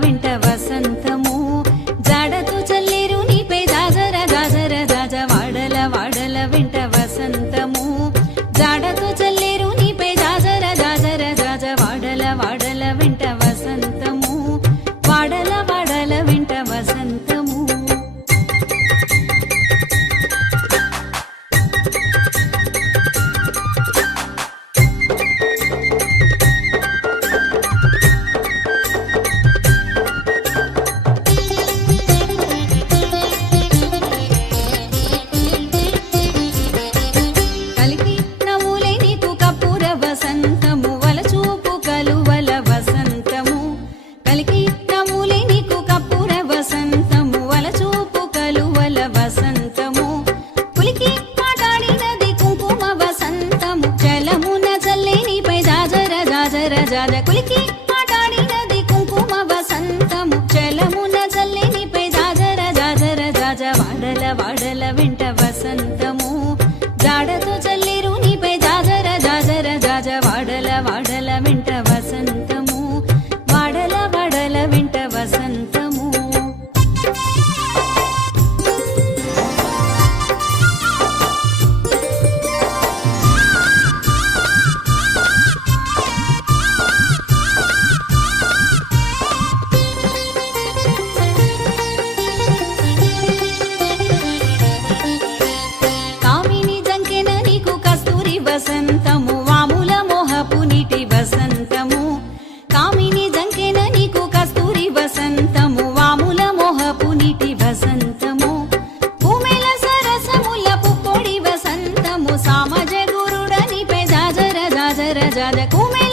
వెంట వసంతము జాడతు చల్లేరు నీపై జాజర జాజర జాజ వాడల వాడల వెంట వసంతము జాడతు చల్లేరు నీపై జాజర జాజర జాజ వాడల వాడల వెంట వసంతము వాడల వాడల వెంట వసంతము జాజ కులికి మాటాడినది కుంకుమ వసంతము చలమున చల్లినిపై జాజర జాజర జాజ వాడల వాడల వెంట వసంతము జాడతో చల్లిరు నీపై జాజర జాజర జాజ వాడల వాడల వెంట వసంతము వాడల వాడల వెంట వసంతము వసంతము వాముల మోహపు నీటి వసంతము కామిని జంకెన నీకు కస్తూరి వసంతము వాముల మోహపు నీటి వసంతము భూమిల సరసముల పుప్పొడి వసంతము సామజ గురుడనిపై జాజర జాజర జాజ కుమే